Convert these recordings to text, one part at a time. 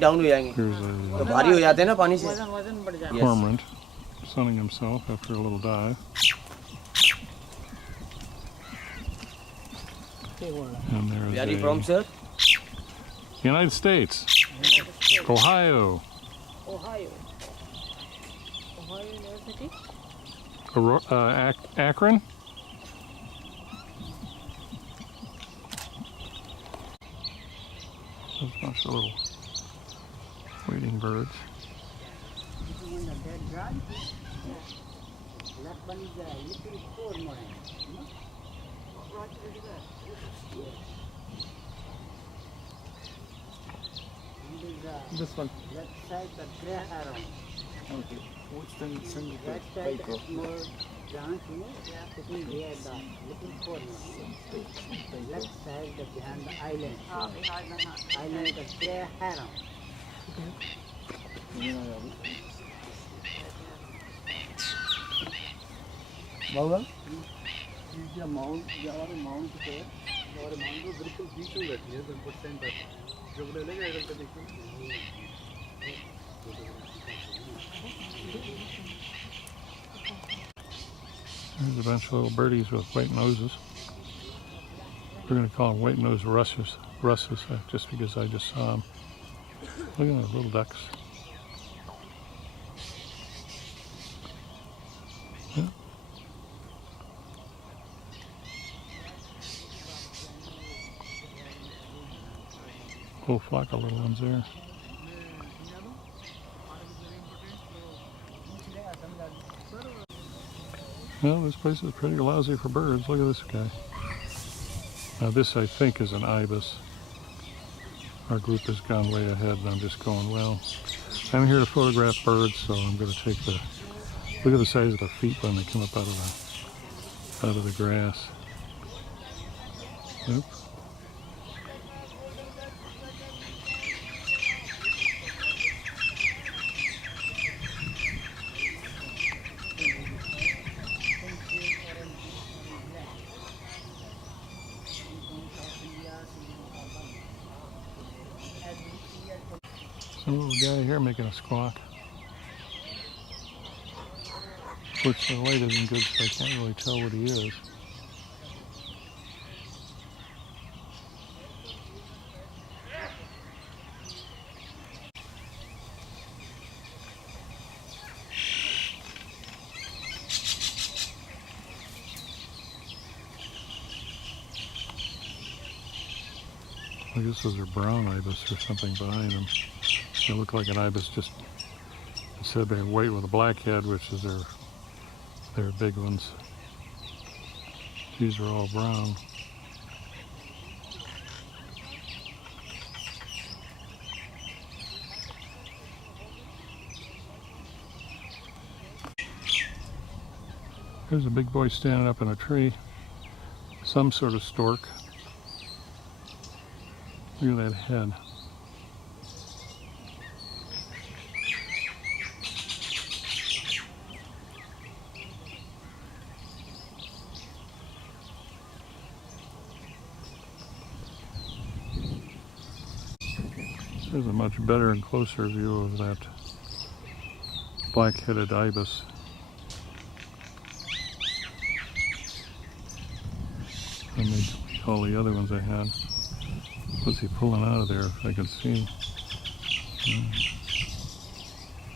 Down हो जाएंगे तो भारी हो जाते हैं ना पानी से वजन बढ़ जाता है। cormorant sunning himself after a little dive. And there's Where are you from, sir? United States, Ohio, Ohio University. Akron. There's a bunch of little wading birds. This one. Left side, the gray arrow. Okay. What's the send Right side, more branch, you know, sitting there, the little corner. Left side, the behind the island. Island, the gray arrow. बाबा ये mount यार mount पे और mount को बिल्कुल बीच में बैठी है 10% तक जब ले लेगा एंगल पे देखो There's a bunch of little birdies with white noses. We're going to call them white nose russes, just because I just saw them. Look at those little ducks. Yeah. Whole flock of little ones there. Well, this place is pretty lousy for birds. Look at this guy. Now this, I think, is an ibis. Our group has gone way ahead, and I'm just going, well, I'm here to photograph birds, so I'm going to take the, look at the size of the feet when they come up out of the grass. Oop. Some little guy here making a squawk. Which the light isn't good, so I can't really tell what he is. I guess those are brown ibis or something behind them. They look like an ibis, just instead of being white with a black head, which is their big ones. These are all brown. There's a big boy standing up in a tree. Some sort of stork. Look at that head. There's a much better and closer view of that black-headed ibis. And all the other ones I had. What's he pulling out of there, if I can see?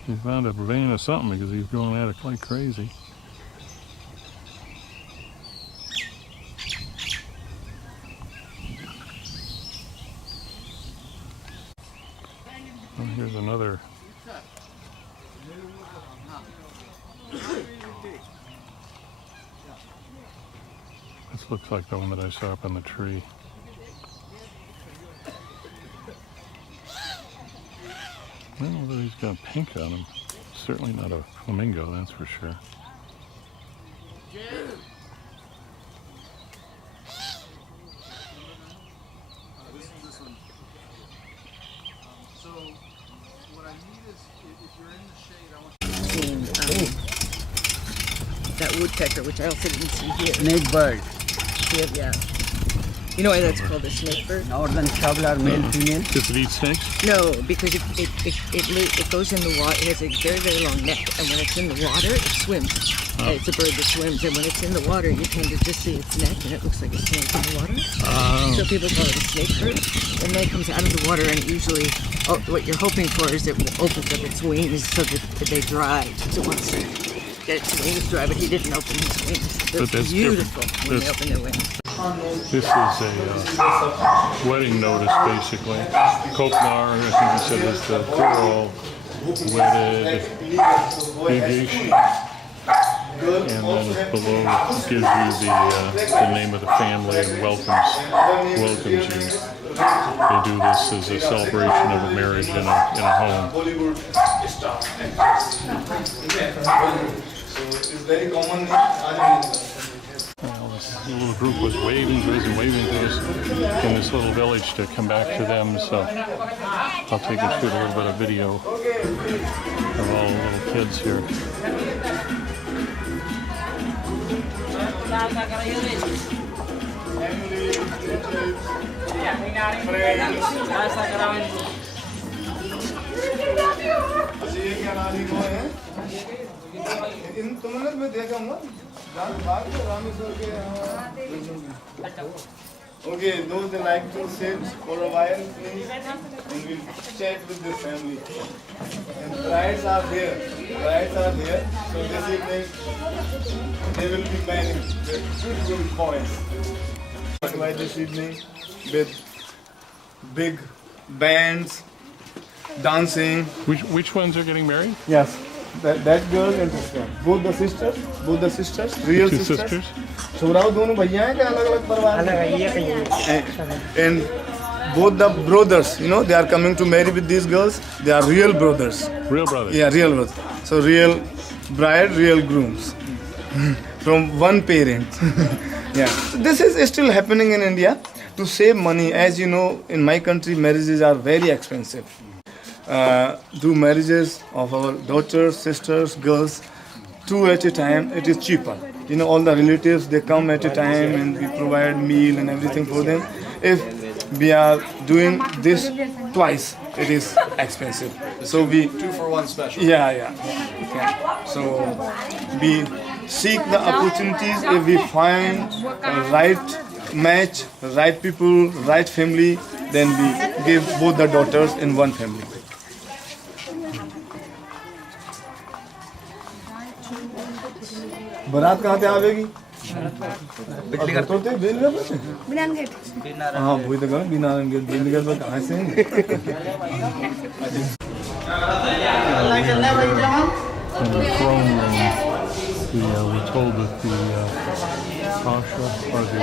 He found a vein of something because he's going at it like crazy. Oh, here's another. This looks like the one that I saw up in the tree. I don't know whether he's got pink on him. Certainly not a flamingo, that's for sure. This one. So what I need is, if you're in the shade, I want That woodpecker, which I also didn't see here. Snake bird. Yeah. You know why that's called a snake bird? Northern shoveler, male, female. Does it eat snakes? No, because it goes in the water. It has a very, very long neck, and when it's in the water, it swims. It's a bird that swims, and when it's in the water, you tend to just see its neck, and it looks like a snake in the water. So people call it a snake bird. And then it comes out of the water, and usually, what you're hoping for is it opens up its wings so that they dry. So it wants to get its wings dry, but he didn't open his wings. But that's beautiful when they That's- open their wings. This is a wedding notice, basically. Kopnar, I think he said, is the girl wedded Bigish. And then below gives you the name of the family and welcomes you. They do this as a celebration of a marriage in a home. Bollywood star. So it's very common. Well, the little group was waving to us and waving to us in this little village to come back to them. So I'll take you through a little bit of video of all the little kids here. इन तुमने मैं देखा हूँ Okay, those they like to sit for a while, please, and we'll chat with the family. And brides are here. Brides are here. So this evening they will be married with beautiful boys. That's why this evening with big bands, dancing. Which ones are getting married? Yes, that girl and this girl. Both the sisters, real Two sisters. sisters? छोराओ दोनों भैया हैं क्या अलग-अलग परिवार? And both the brothers, you know, they are coming to marry with these girls. They are real brothers. Real brothers? Yeah, real brothers. So real bride, real grooms from one parent. Yeah. So this is still happening in India to save money. As you know, in my country, marriages are very expensive. Do marriages of our daughters, sisters, girls, two at a time, it is cheaper. You know, all the relatives, they come at a time and we provide meal and everything for them. If we are doing this twice, it is expensive. So we... 2 for 1 special. Yeah. Okay. So we seek the opportunities. If we find a right match, right people, right family, then we give both the daughters in one family. बारात कहाँ से आवेगी? बिजली घर तो बिजली घर पे? बिनान गेट। हाँ, वही तो कह बिनान गेट। बिजली घर पे कहाँ से? In the throne room, we're told that the Pasha or the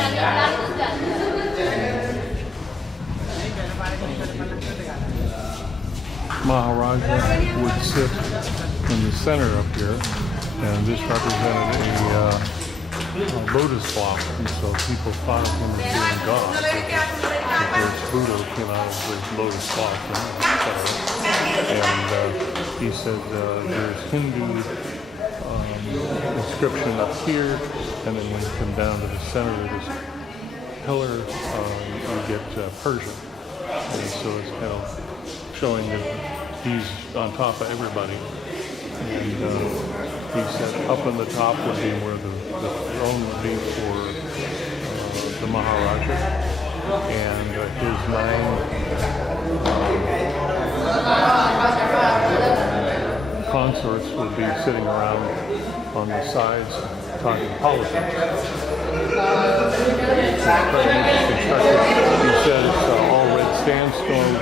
Maharaja would sit in the center up here, and this represented a lotus block, and so people thought of him as being God. Because Buddha came out of the lotus block, and he said there's Hindu inscription up here, and then when you come down to the center of this pillar, you get Persian. And so it's kind of showing that he's on top of everybody. And he said up on the top would be where the throne would be for the Maharaja, and his 9 consorts would be sitting around on the sides talking politics. It's quite an interesting structure. He said it's all red sandstone,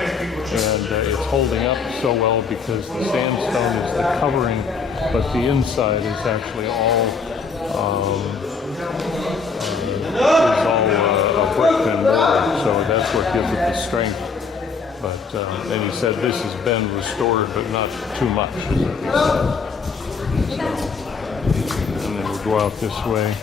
and it's holding up so well because the sandstone is the covering, but the inside is actually all a brick and mortar, so that's what gives it the strength. But and he said this has been restored, but not too much. Is what he said. So, and then we'll go out this way.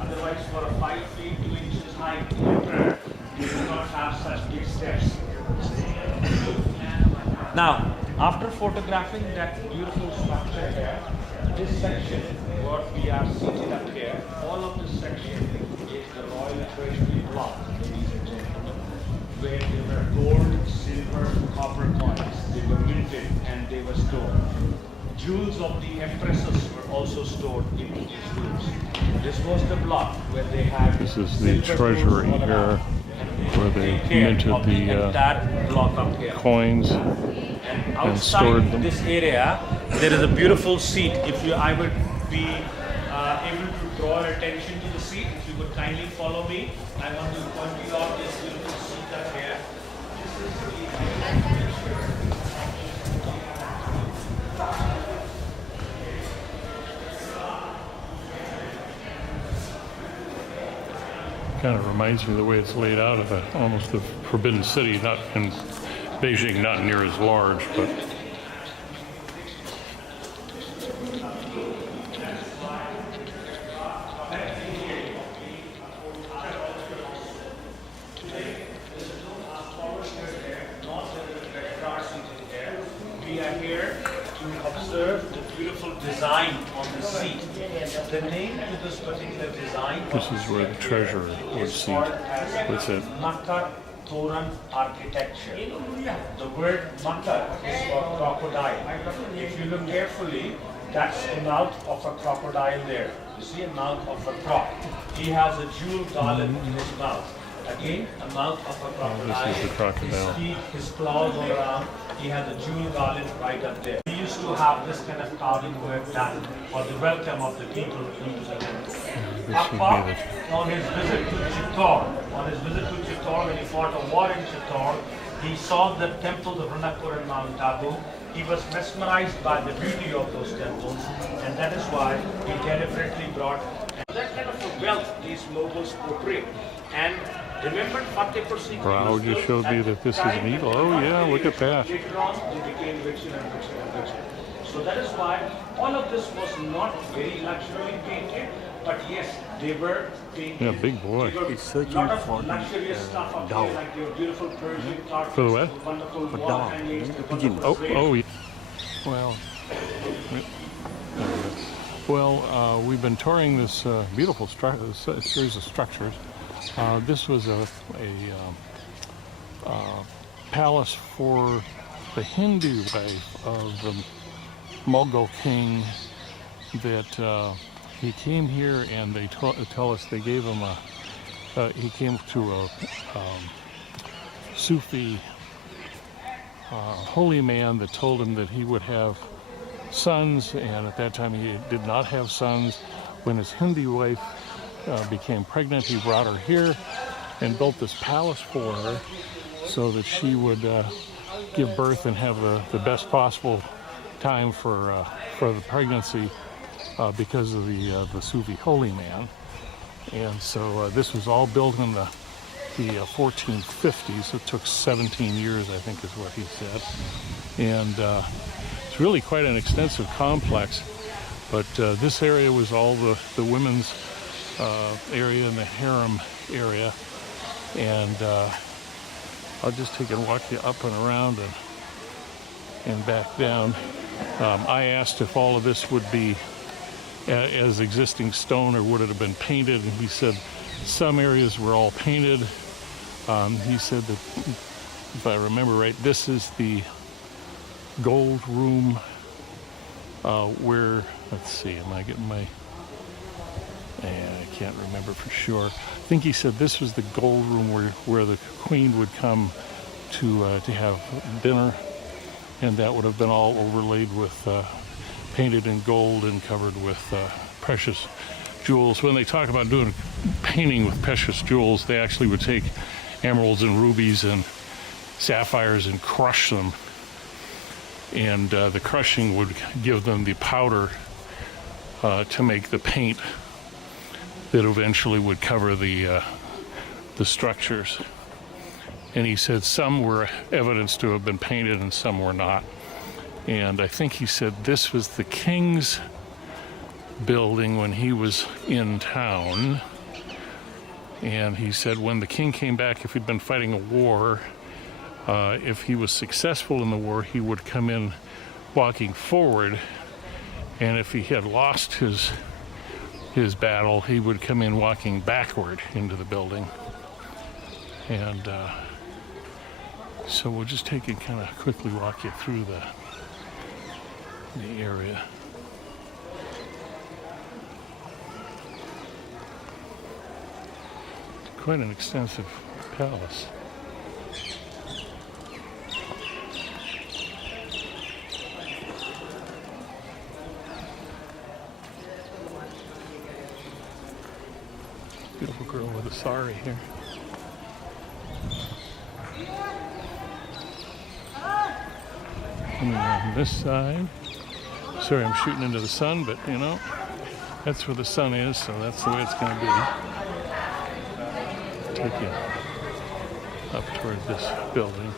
Otherwise, for a 5 feet 2 inches height, you do not have such big steps. Now, After photographing that beautiful structure here, this section, what we are seated up here, all of this section is the Royal Treasury block, ladies and gentlemen, where there were gold, silver, copper coins. They were minted and they were stored. Jewels of the empresses were also stored in these rooms. This was the block where they had. This is the silver treasury tools all here, around. where they Take care minted of the entire block up here. coins. And stored outside them. this area, there is a beautiful seat. I would be able to draw your attention to the seat, if you would kindly follow me. I want to point you out this beautiful seat up here. Kind of reminds me of the way it's laid out of almost the Forbidden City, not in Beijing, not near as large, but We are here to observe the beautiful design on the seat. The name to this particular design. this is where the treasurer would seat. What's it? Makar Toran architecture. The word Makar is for crocodile. If you look carefully, that's the mouth of a crocodile there. You see a mouth of a croc. He has a jewel garland in his mouth. Again, a mouth of a crocodile. This is the crocodile. His feet, his claws all around. He has a jewel garland right up there. We used to have this kind of carving work done for the welcome of the people into the temple. Akbar, on his visit to Chittor, when he fought a war in Chittor, he saw the temples of Ranakpur and Mount Abu. He was mesmerized by the beauty of those temples, and that is why he deliberately brought that kind of a wealth these Mughals portray. And remember Fatehpur Sikri. Rao just showed me that this is an eagle. Oh yeah, look at that. Later on, they became richer and richer and richer. So that is why all of this was not very luxuriously painted, but yes, they were painted. Yeah, big boy. There were He's searching lot of for the, luxurious stuff up dhow. here, like your beautiful Persian carpets, For the what? wonderful For wall dhow, hangings, the the pigeon. wonderful drapes. Oh, yeah. Well, we've been touring this beautiful series of structures. This was a palace for the Hindu wife of the Mughal king that he came here, and they tell us they gave him he came to a Sufi holy man that told him that he would have sons, and at that time he did not have sons. When his Hindu wife became pregnant, he brought her here and built this palace for her so that she would give birth and have the best possible time for the pregnancy because of the Sufi holy man. And so this was all built in the 1450s. It took 17 years, I think is what he said. And it's really quite an extensive complex. But this area was all the women's area and the harem area. And I'll just take and walk you up and around and back down. I asked if all of this would be as existing stone or would it have been painted, and he said some areas were all painted. He said that, if I remember right, this is the gold room where, let's see, am I getting my, I can't remember for sure. I think he said this was the gold room where the queen would come to have dinner, and that would have been all overlaid with painted in gold and covered with precious jewels. When they talk about doing painting with precious jewels, they actually would take emeralds and rubies and sapphires and crush them, and the crushing would give them the powder to make the paint that eventually would cover the structures. And he said some were evidence to have been painted and some were not. And I think he said this was the king's building when he was in town. And he said when the king came back, if he'd been fighting a war, if he was successful in the war, he would come in walking forward, and if he had lost his battle, he would come in walking backward into the building. And so we'll just take and kind of quickly walk you through the area. Quite an extensive palace. Beautiful girl with a sari here. And on this side, sorry I'm shooting into the sun, but you know, that's where the sun is, so that's the way it's going to be. Take you up toward this building.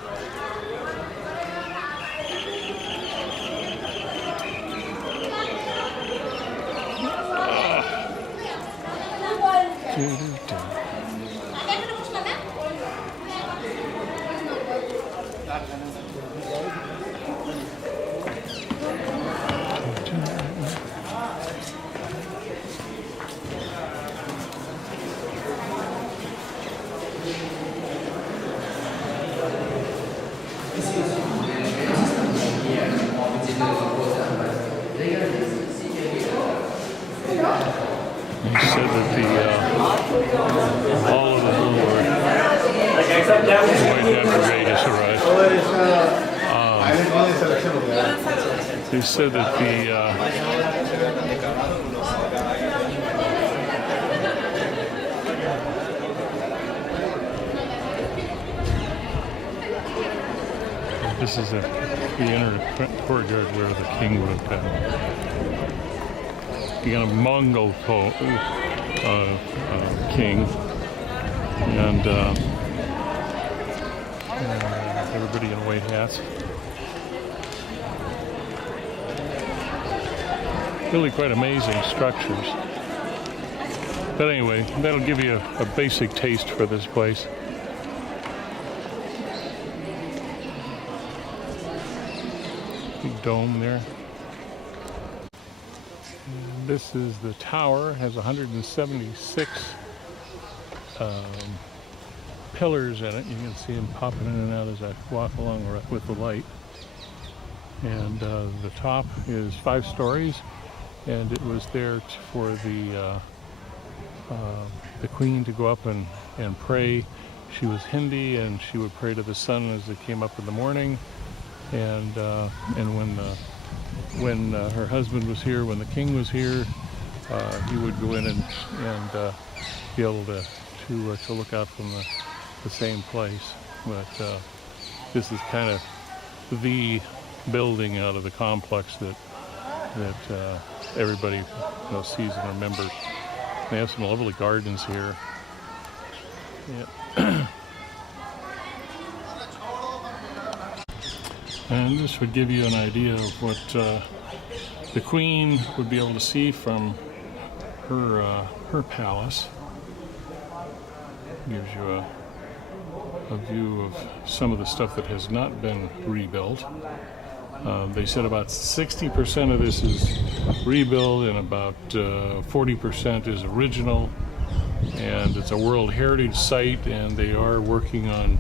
All of the White Hat Brigade has arrived. They said that this is the inner courtyard where the king would have been. You got a Mongol king, and everybody in white hats. Really quite amazing structures. But anyway, that'll give you a basic taste for this place. Big dome there. This is the tower. It has 176 pillars in it. You can see them popping in and out as I walk along with the light. And the top is 5 stories, and it was there for the queen to go up and pray. She was Hindi, and she would pray to the sun as it came up in the morning. And when her husband was here, when the king was here, he would go in and be able to look out from the same place. But this is kind of the building out of the complex that everybody sees and remembers. They have some lovely gardens here. Yeah. And this would give you an idea of what the queen would be able to see from her palace. Gives you a view of some of the stuff that has not been rebuilt. They said about 60% of this is rebuilt and about 40% is original. And it's a World Heritage Site, and they are working on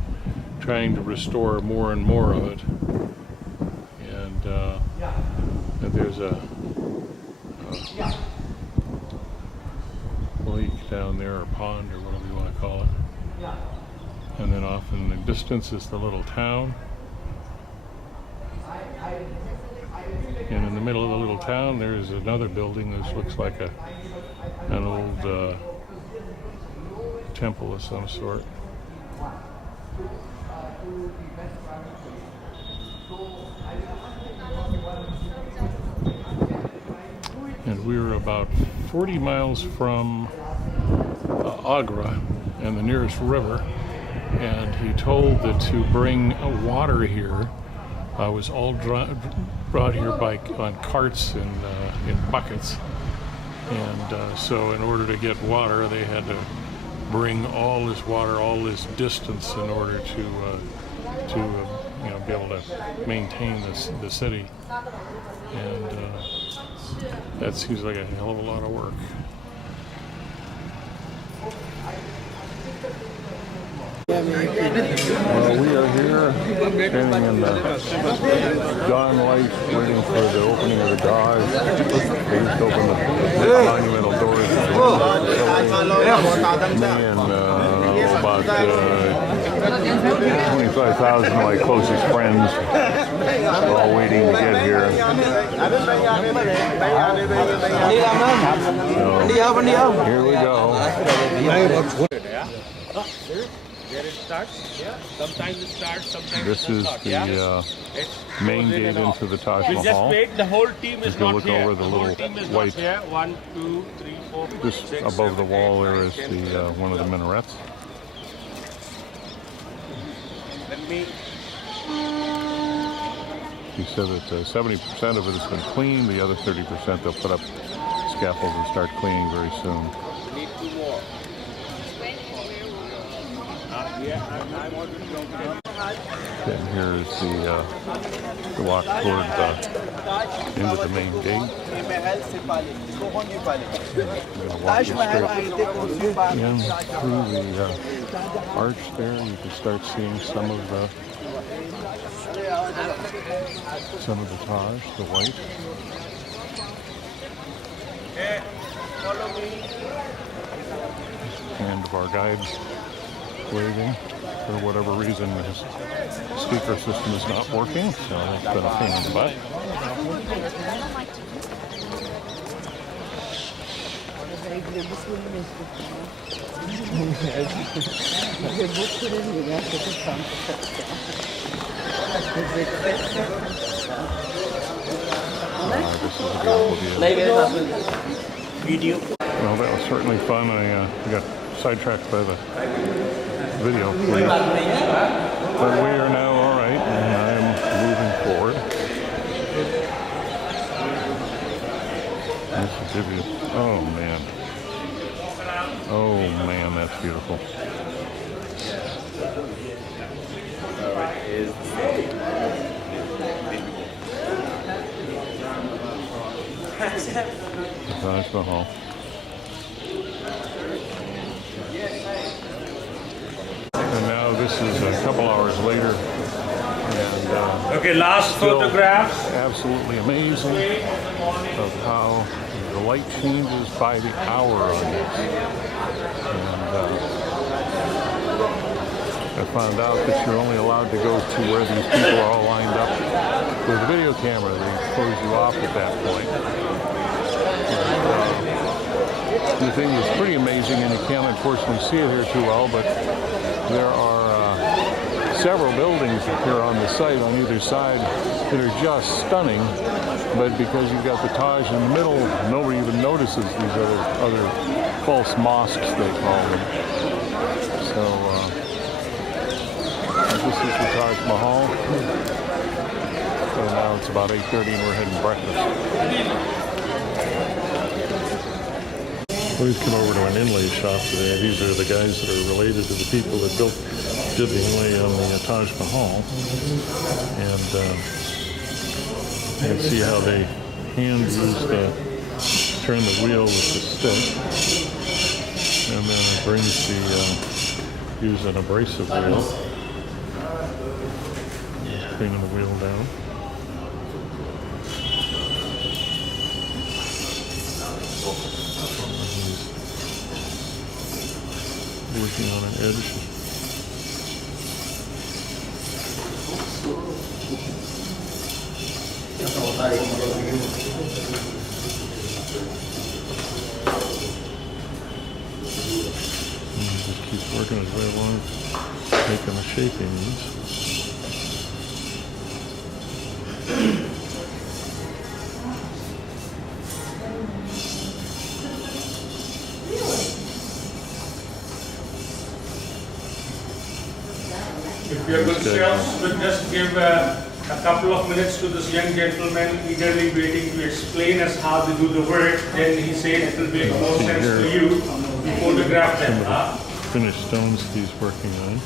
trying to restore more and more of it. And there's a lake down there, or pond, or whatever you want to call it. And then off in the distance is the little town. And in the middle of the little town, there's another building that looks like an old temple of some sort. And we were about 40 miles from Agra and the nearest river, and he told that to bring water here was all brought here on carts and in buckets. And so in order to get water, they had to bring all this water, all this distance in order to to be able to maintain the city, and that seems like a hell of a lot of work. Well, we are here standing in the dawn light waiting for the opening of the Dodge. They just opened the monumental doors. Me and about 25,000 of my closest friends are all waiting to get here. So, here we go. Where it starts? Yeah. Sometimes it starts, sometimes This it is does not. the It's main closing gate and off. into the Taj We just Mahal. wait. The whole team is If you not look here. over the whole little team is white- not here. 1, 2, 3, 4, Just 6, above the 7, wall 8, there 9, is 10, the 11, one of the 12. minarets. Let me. He said that 70% of it has been cleaned. The other 30% they'll put up scaffolds and start cleaning very soon. We need 2 more. Yeah, I want to go. And here is the walk toward into the main gate. I'm going to walk you straight in through the arch there. You can start seeing some of the Taj, the white. Hand of our guide waving. For whatever reason, his speaker system is not working, so it's been a pain in the butt. This is a beautiful view. Well, that was certainly fun. I got sidetracked by the video footage. But we are now all right, and I'm moving forward. This will give you, oh man, that's beautiful. The Taj Mahal. And now this is a couple hours later, and Okay, last still photograph. absolutely amazing of how the light changes by the hour on this. And I found out that you're only allowed to go to where these people are all lined up with a video camera. They close you off at that point. And, the thing is pretty amazing, and you can't unfortunately see it here too well, but there are several buildings here on the site on either side that are just stunning, but because you've got the Taj in the middle, nobody even notices these other false mosques, they call them. So this is the Taj Mahal, and now it's about 8:30 and we're heading breakfast. We've come over to an inlay shop today. These are the guys that are related to the people that did the inlay on the Taj Mahal. And see how they hand turn the wheel with the stick. And then it brings use an abrasive wheel. Just cleaning the wheel down. Working on an edge. And he just keeps working his way along, making the shape he needs. If you are good sales, we'll just give a couple of minutes to this young gentleman eagerly waiting to explain us how they do the work. Then he says it will make more sense to you to photograph them. Finished stones he's working on.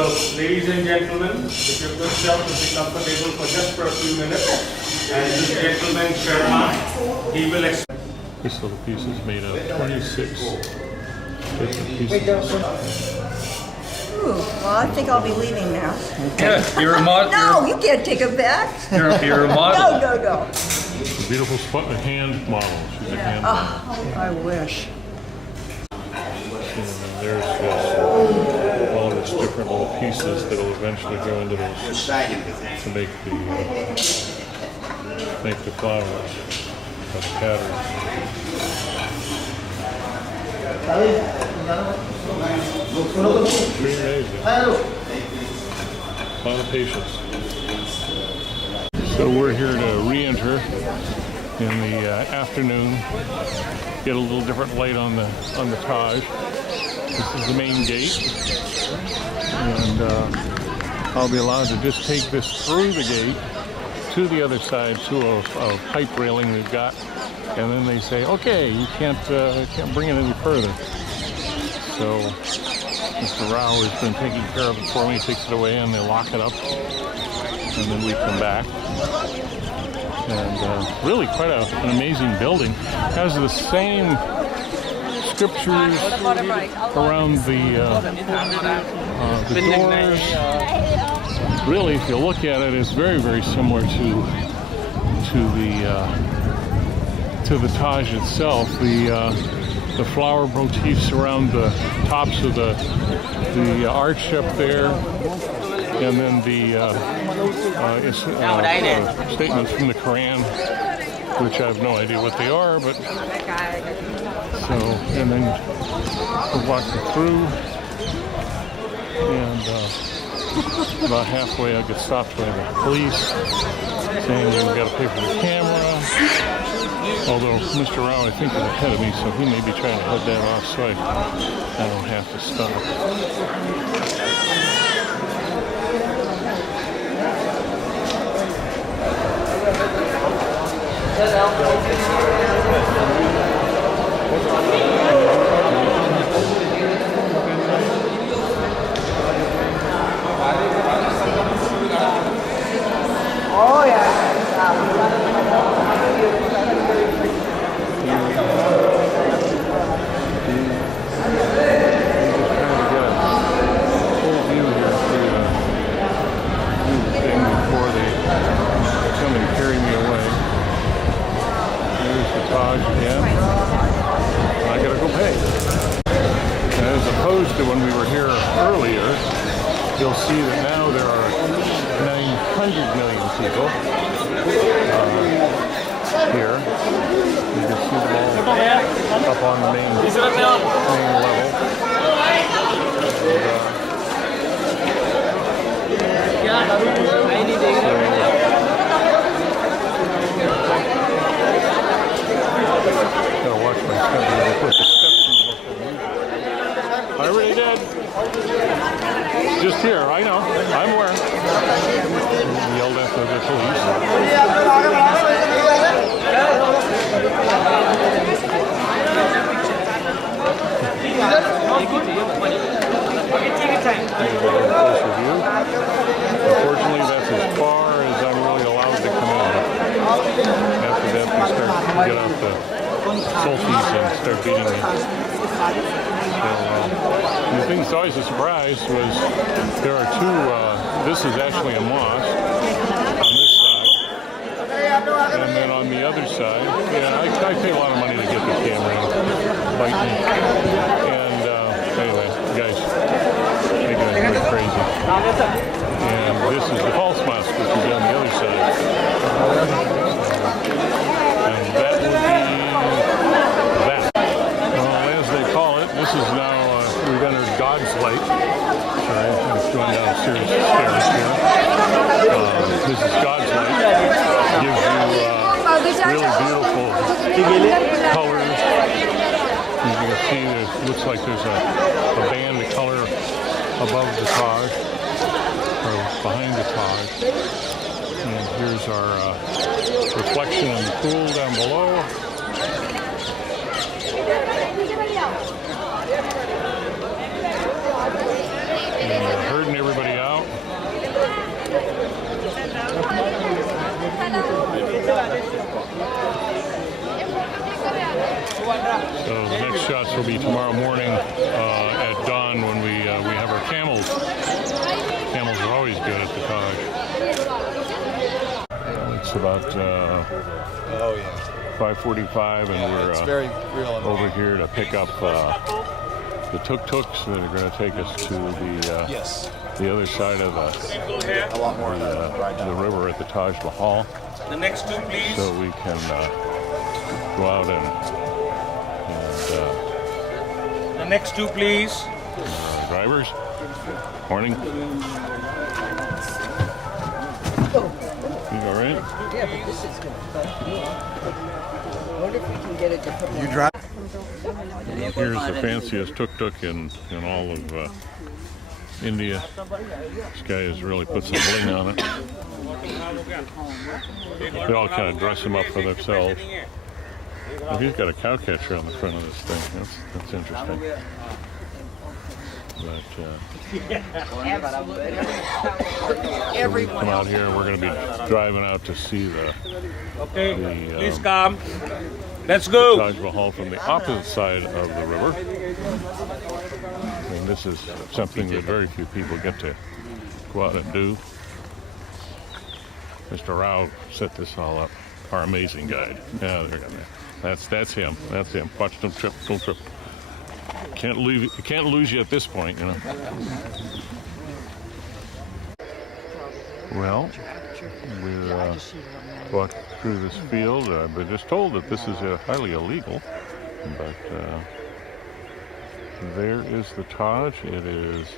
So, ladies and gentlemen, if you could self to be comfortable for just for a few minutes, and this gentleman, Sharma, he will explain. This little piece is made of 26 different pieces. Ooh, well, I think I'll be leaving now. You're a model. No, you can't take it back. You're a model. No. It's a beautiful hand model. She's a hand model. Oh, I wish. And there's this, all of its different little pieces that will eventually go into those to make the flowers of the pattern. Pretty amazing. A lot of patience. So we're here to re-enter in the afternoon. Get a little different light on the Taj. This is the main gate, and I'll be allowed to just take this through the gate to the other side to a pipe railing we've got, and then they say, okay, you can't bring it any further. So Mr. Rao has been taking care of it for me. He takes it away and they lock it up, and then we come back. And really quite an amazing building. It has the same scriptures around the doors. Really, if you look at it, it's very, very similar to the Taj itself. The flower motifs around the tops of the arch up there, and then the statements from the Quran, which I have no idea what they are, but so, and then we're walking through, and about halfway I get stopped by the police saying we've got to pay for the camera. Although Mr. Rao, I think, is ahead of me, so he may be trying to head that off so I don't have to stop. Oh, yeah. To when we were here earlier, you'll see that now there are 900 million people here. You can see them all up on the main level. Gotta watch my step. I already did. Just here, I know. I'm aware. Yelled at the police. Unfortunately, that's as far as I'm really allowed to come in. After that, we start to get off the sulfies and start beating me. The thing that's always a surprise was there are two, this is actually a mosque on this side, and then on the other side, yeah, I pay a lot of money to get the camera and bite me, and anyway, guys, making it really crazy, and this is the false mosque, which is on the other side, and that would be that. As they call it, this is now, we've entered God's Light. Sorry, I'm just going down a series of stairs here. This is God's Light. Gives you really beautiful colors. As you can see, it looks like there's a band of color above the Taj, or behind the Taj. And here's our reflection in the pool down below. And herding everybody shots will be tomorrow morning at dawn when we have our camels. Camels are always good at the Taj. It's about 5:45, and we're over here to pick up the tuk-tuks that are going to take us to the other side of the river at the Taj Mahal. The next two, please. So we can go out and The next two, please. drivers. Morning. You all right? Yeah, but this is good. But I wonder if we can get a different one. Here's the fanciest tuk-tuk in all of India. This guy has really put some bling on it. They all kind of dress him up for themselves. Well, he's got a cow catcher on the front of this thing. That's interesting. But we come out here, we're going to be driving out to see the Please come. Let's go. Taj Mahal from the opposite side of the river. I mean, this is something that very few people get to go out and do. Mr. Rao set this all up. Our amazing guide. Yeah, there you go. That's him. That's him. Watch them trip. Don't trip. Can't lose you at this point, you know. Well, we're walking through this field. I've been just told that this is highly illegal, but there is the Taj. It is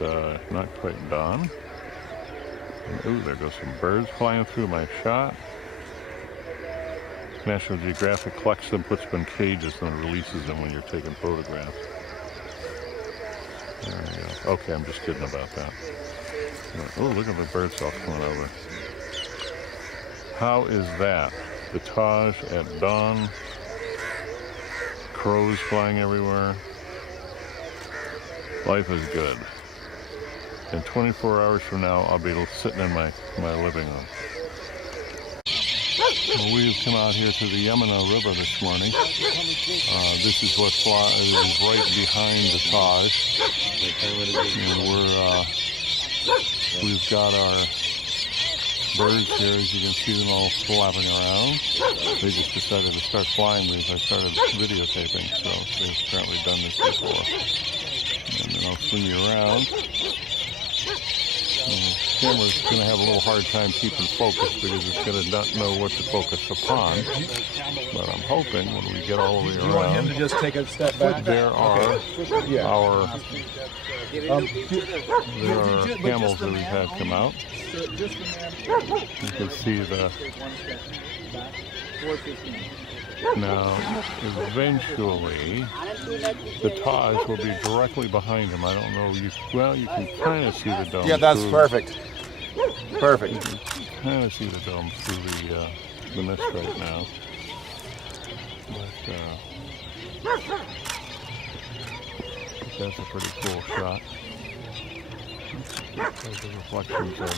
not quite dawn. Ooh, there goes some birds flying through my shot. National Geographic collects them, puts them in cages, and releases them when you're taking photographs. There we go. Okay, I'm just kidding about that. Oh, look at the birds all coming over. How is that? The Taj at dawn. Crows flying everywhere. Life is good. And 24 hours from now, I'll be sitting in my living room. Well, we've come out here to the Yamuna River this morning. This is what is right behind the Taj. And we've got our birds here, as you can see them all flapping around. They just decided to start flying because I started videotaping, so they've apparently done this before. And then I'll swing you around. The camera's going to have a little hard time keeping focus because it's going to not know what to focus upon. But I'm hoping when we get all the way around, You want him to just take a step back? there are our camels that we've had come out. You can see now, eventually, the Taj will be directly behind him. I don't know. You can kind of see the dome. Yeah, that's perfect. Perfect. You can kind of see the dome through the mist right now. But that's a pretty cool shot. There's the reflections on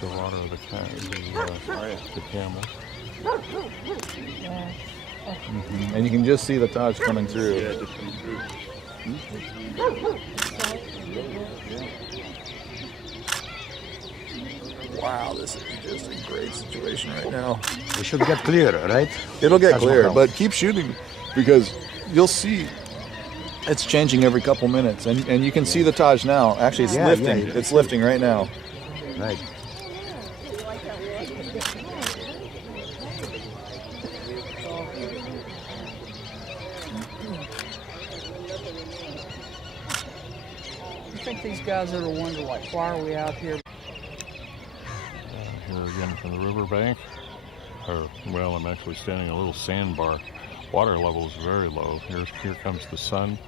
the water of the camels. And you can just see the Taj coming through. Yeah, just coming through. Wow, this is just a great situation right now. We should get clear, right? It'll get Taj clear, Mahal. but keep shooting because you'll see it's changing every couple minutes. And you can see the Taj now. Actually, it's lifting. yeah. It's lifting right now. Right. I think these guys are the ones that like, why are we out here? Here again from the riverbank. Well, I'm actually standing in a little sandbar. Water level is very low. Here comes the sun.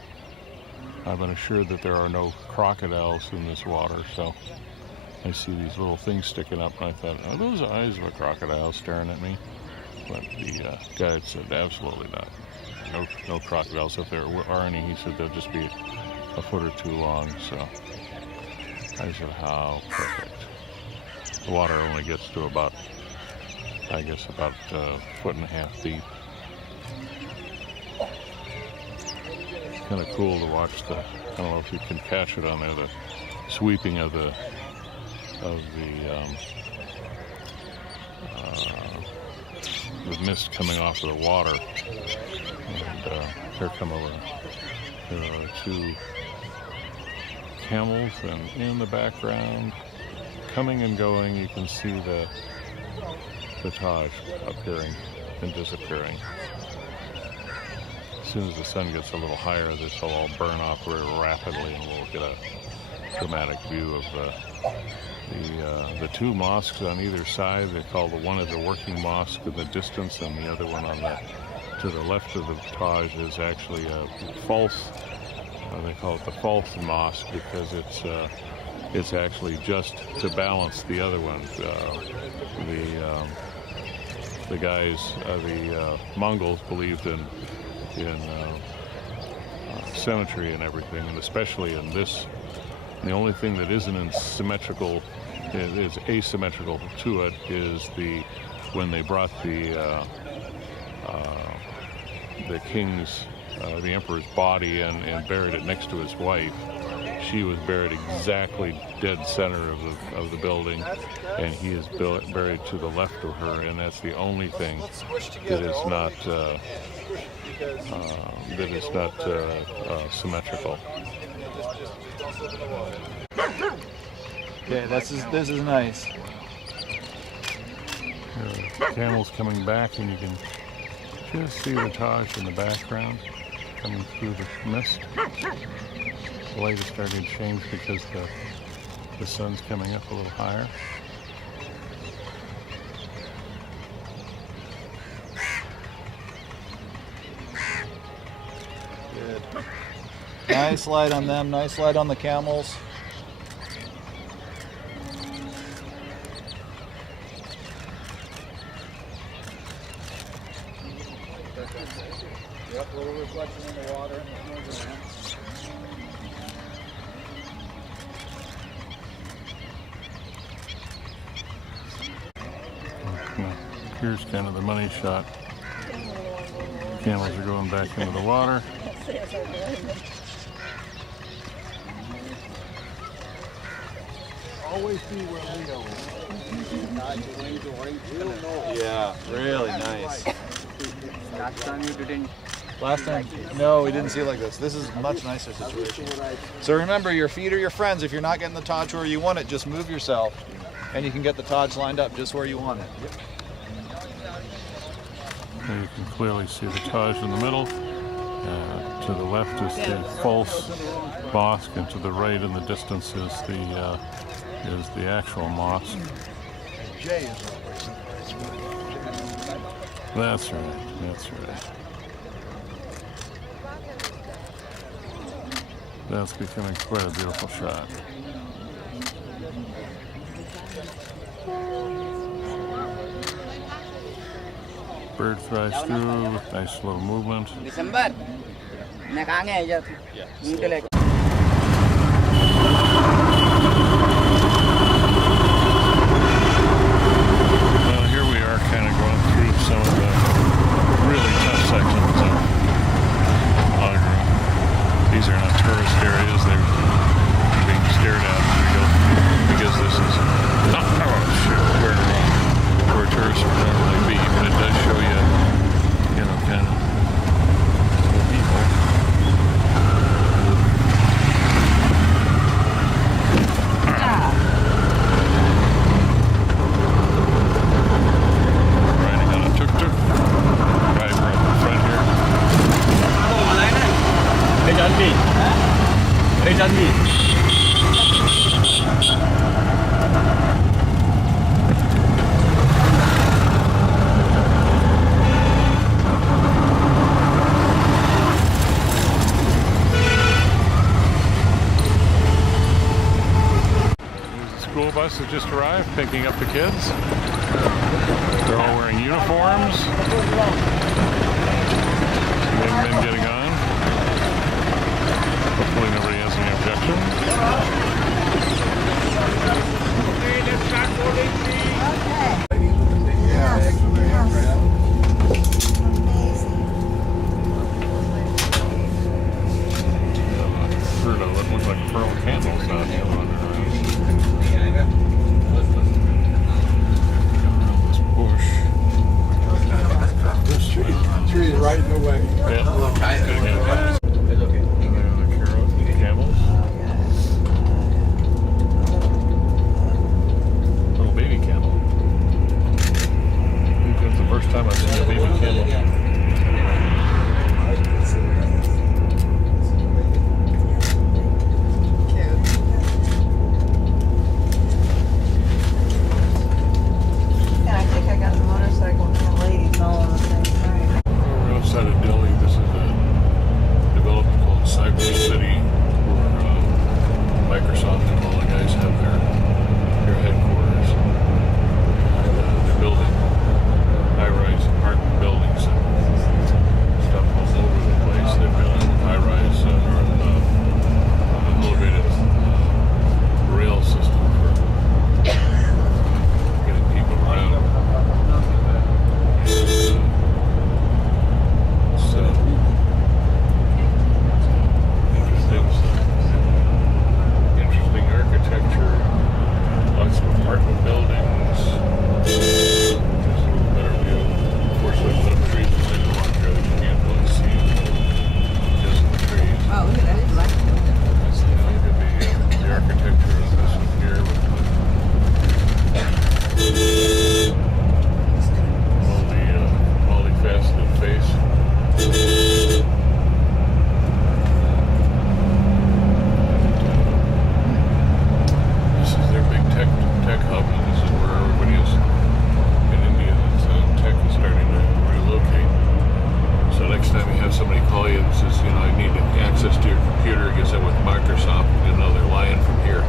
I've been assured that there are no crocodiles in this water, so I see these little things sticking up, and I thought, are those the eyes of a crocodile staring at me? But the guide said, absolutely not. No crocodiles. If there are any, he said they'll just be a foot or two long, so I said, how perfect. The water only gets to about, I guess, about a foot and a half deep. kind of cool to watch the, I don't know if you can catch it on there, the sweeping of the mist coming off of the water. And here there are two camels, and in the background, coming and going, you can see the Taj appearing and disappearing. As soon as the sun gets a little higher, this will all burn off very rapidly, and we'll get a dramatic view of the two mosques on either side. They call the one is a working mosque in the distance, and the other one to the left of the Taj is actually a false. They call it the false mosque because it's actually just to balance the other one. The guys, the Mongols believed in symmetry and everything, and especially in this. The only thing that isn't symmetrical, is asymmetrical to it, is when they brought the king's, the emperor's body and buried it next to his wife. She was buried exactly dead center of the building, and he is buried to the left of her, and that's the only thing that is not symmetrical. Okay, this is nice. Camels coming back, and you can just see the Taj in the background coming through the mist. The light is starting to change because the sun's coming up a little higher. Good. Nice light on them, nice light on the camels. Yep, a little reflection in the water and the snow. Here's kind of the money shot. Camels are going back into the water. Always see where we go. Yeah, really nice. Last time you didn't. Last time, no, we didn't see it like this. This is a much nicer situation. So remember, your feet are your friends. If you're not getting the Taj where you want it, just move yourself, and you can get the Taj lined up just where you want it. And you can clearly see the Taj in the middle. To the left is the false mosque, and to the right in the distance is the actual mosque. That's right. That's right. That's becoming quite a beautiful shot. Bird flies through with nice little movement. December. Well, here we are kind of going through some of the really tough sections of Agra. These are not tourist areas. They're being stared at as we go because this is not where tourists would normally be, but it does show you, kind of the people. Riding on a tuk-tuk. Right around the front here. School bus has just arrived, picking up the kids. They're all wearing uniforms. Young men getting on. Hopefully nobody has any objections. right in the way. Yeah. It's okay. And then the camels. Little baby camel. I think that's the first time I've seen a baby camel. Yeah, I think I got the motorcycle and the ladies all on the same time. We're outside of Delhi. This is a development called Cyber City, where Microsoft and all the guys have their headquarters. And, they're building high-rise apartment buildings and stuff all over the place. They're building high-rise elevated rail system for getting people around. So interesting architecture, lots of apartment buildings. Just a little better view. Unfortunately, a lot of trees in the water that you can't really see. Just the trees. Oh, look at that black building. The architecture of this one here with the multifaceted face. This is their big tech hub, and this is where everybody is in India. Tech is starting to relocate. So next time you have somebody call you and says, I need access to your computer, I guess I'm with Microsoft, they're lying from here.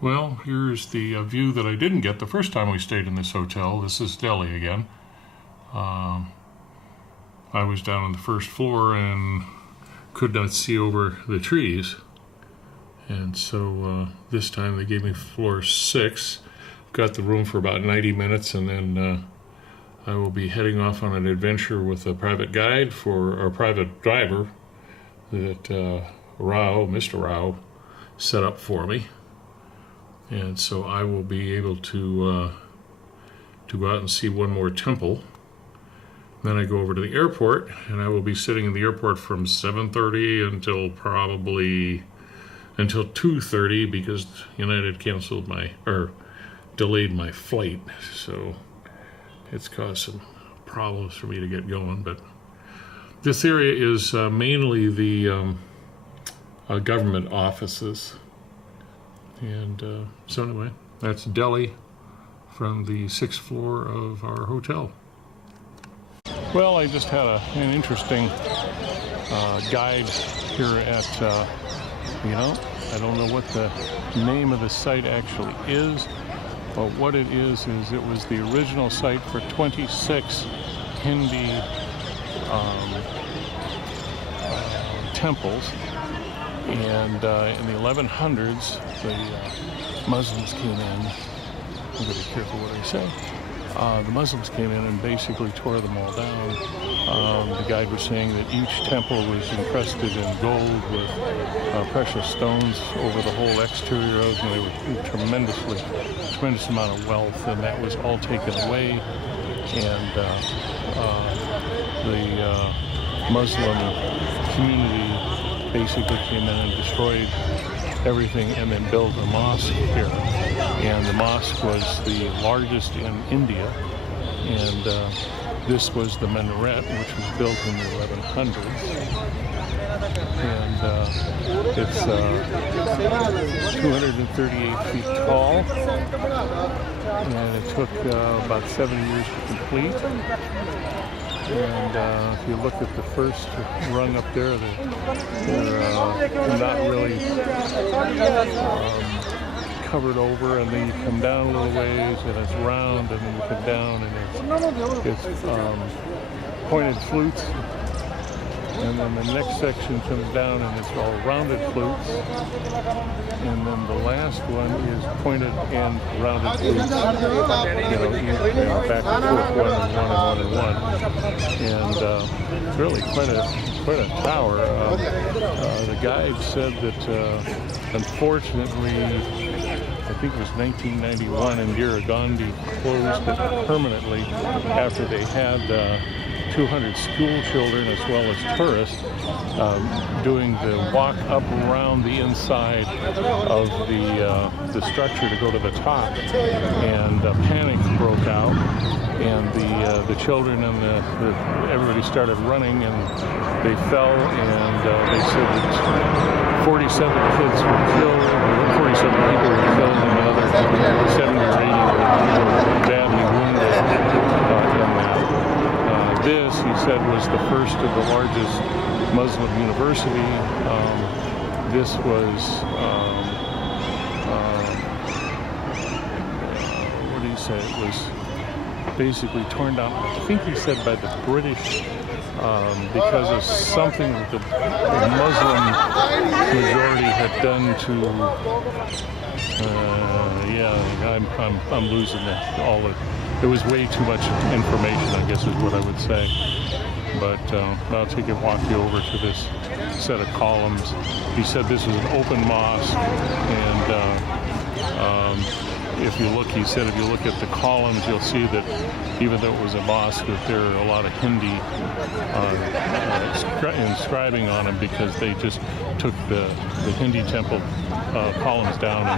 Well, here's the view that I didn't get the first time we stayed in this hotel. This is Delhi again. I was down on the first floor and could not see over the trees. And so this time they gave me floor 6. Got the room for about 90 minutes, and then I will be heading off on an adventure with a private guide for our private driver that Mr. Rao, set up for me. And so I will be able to go out and see one more temple. Then I go over to the airport, and I will be sitting in the airport from 7:30 until 2:30 because United delayed my flight. So it's caused some problems for me to get going. But this area is mainly the government offices. And so anyway, that's Delhi from the 6th floor of our hotel. Well, I just had an interesting guide here at, I don't know what the name of the site actually is, but what it is it was the original site for 26 Hindi temples. And in the 1100s, the Muslims came in. I'm going to be careful what I say. The Muslims came in and basically tore them all down. The guide was saying that each temple was encrusted in gold with precious stones over the whole exterior of them. They were tremendous amount of wealth, and that was all taken away. And the Muslim community basically came in and destroyed everything and then built a mosque here. And the mosque was the largest in India, and this was the minaret, which was built in the 1100s. And it's 238 feet tall, and it took about 7 years to complete. And if you look at the first rung up there, they're not really covered over, and then you come down a little ways, and it's round, and then you come down, and it's pointed flutes. And then the next section comes down, and it's all rounded flutes. And then the last one is pointed and rounded flutes. Back and forth, one and one. And really quite a tower. The guide said that unfortunately I think it was 1991, Indira Gandhi closed it permanently after they had 200 school children as well as tourists doing the walk up around the inside of the structure to go to the top, and panic broke out, and the children and everybody started running, and they fell, and they said that 47 kids were killed, 47 people were killed, and another 70 or 80 were badly wounded in that. This, he said, was the first of the largest Muslim university. This was, what did he say? It was basically torn down, I think he said, by the British because of something that the Muslim majority had done to, I'm losing all of it. It was way too much information, I guess is what I would say. But I'll take it, walk you over to this set of columns. He said this is an open mosque, and if you look, he said, if you look at the columns, you'll see that even though it was a mosque, that there are a lot of Hindi inscribing on them, because they just took the Hindi temple columns down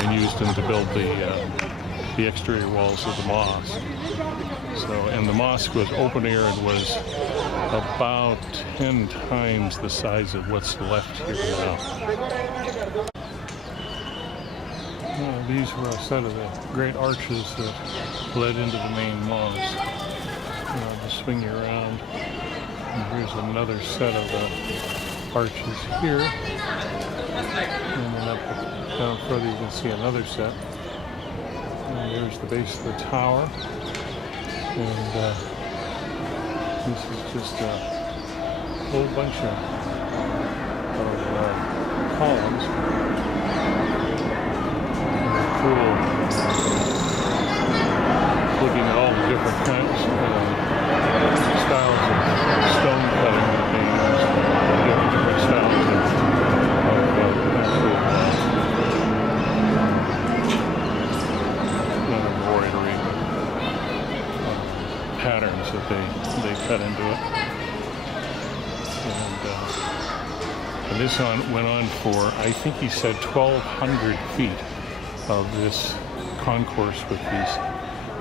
and used them to build the exterior walls of the mosque. So, and the mosque was open air and was about 10 times the size of what's left here now. These were a set of the great arches that led into the main mosque. I'll just swing you around. And here's another set of the arches here. And then up down further you can see another set. And there's the base of the tower. And this is just a whole bunch of columns. Cool. Looking at all the different kinds styles of stone cutting that they use, different styles of not embroidery, patterns that they cut into it. And this went on for, I think he said, 1,200 feet of this concourse with these,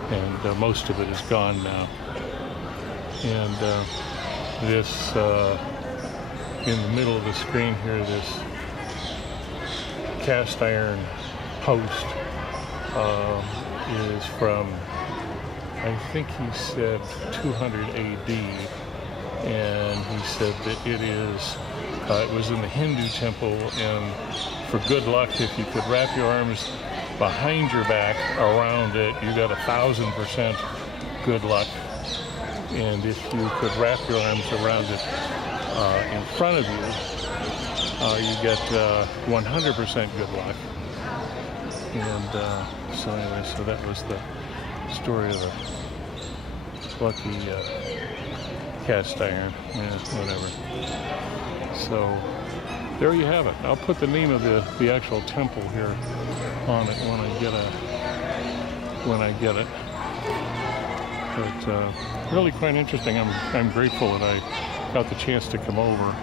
and most of it is gone now. And this, in the middle of the screen here, this cast iron post is from, I think he said 200 AD, and he said that it was in the Hindu temple, and for good luck, if you could wrap your arms behind your back around it, you got 1,000% good luck. And if you could wrap your arms around it in front of you, you get 100% good luck. And so anyway, so that was the story of the lucky cast iron, whatever. So there you have it. I'll put the name of the actual temple here on it when I get it. But really quite interesting. I'm grateful that I got the chance to come over.